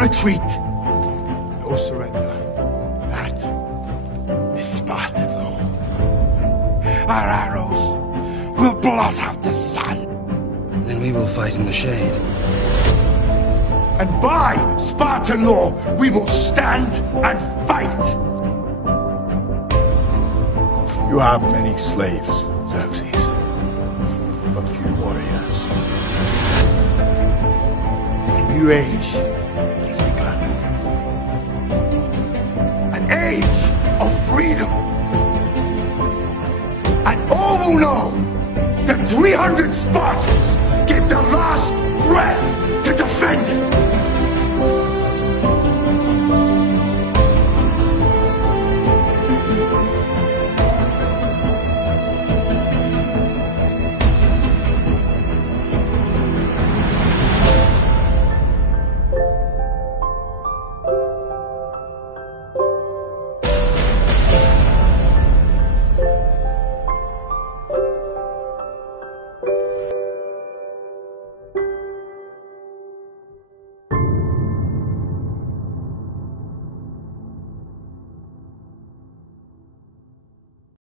retreat, no surrender. That is Spartan law. Our arrows will blot out the sun. Then we will fight in the shade. And by Spartan law, we will stand and fight. You have many slaves, Xerxes, but few warriors. A new age has begun. An age of freedom. And all will know that 300 Spartans gave their last breath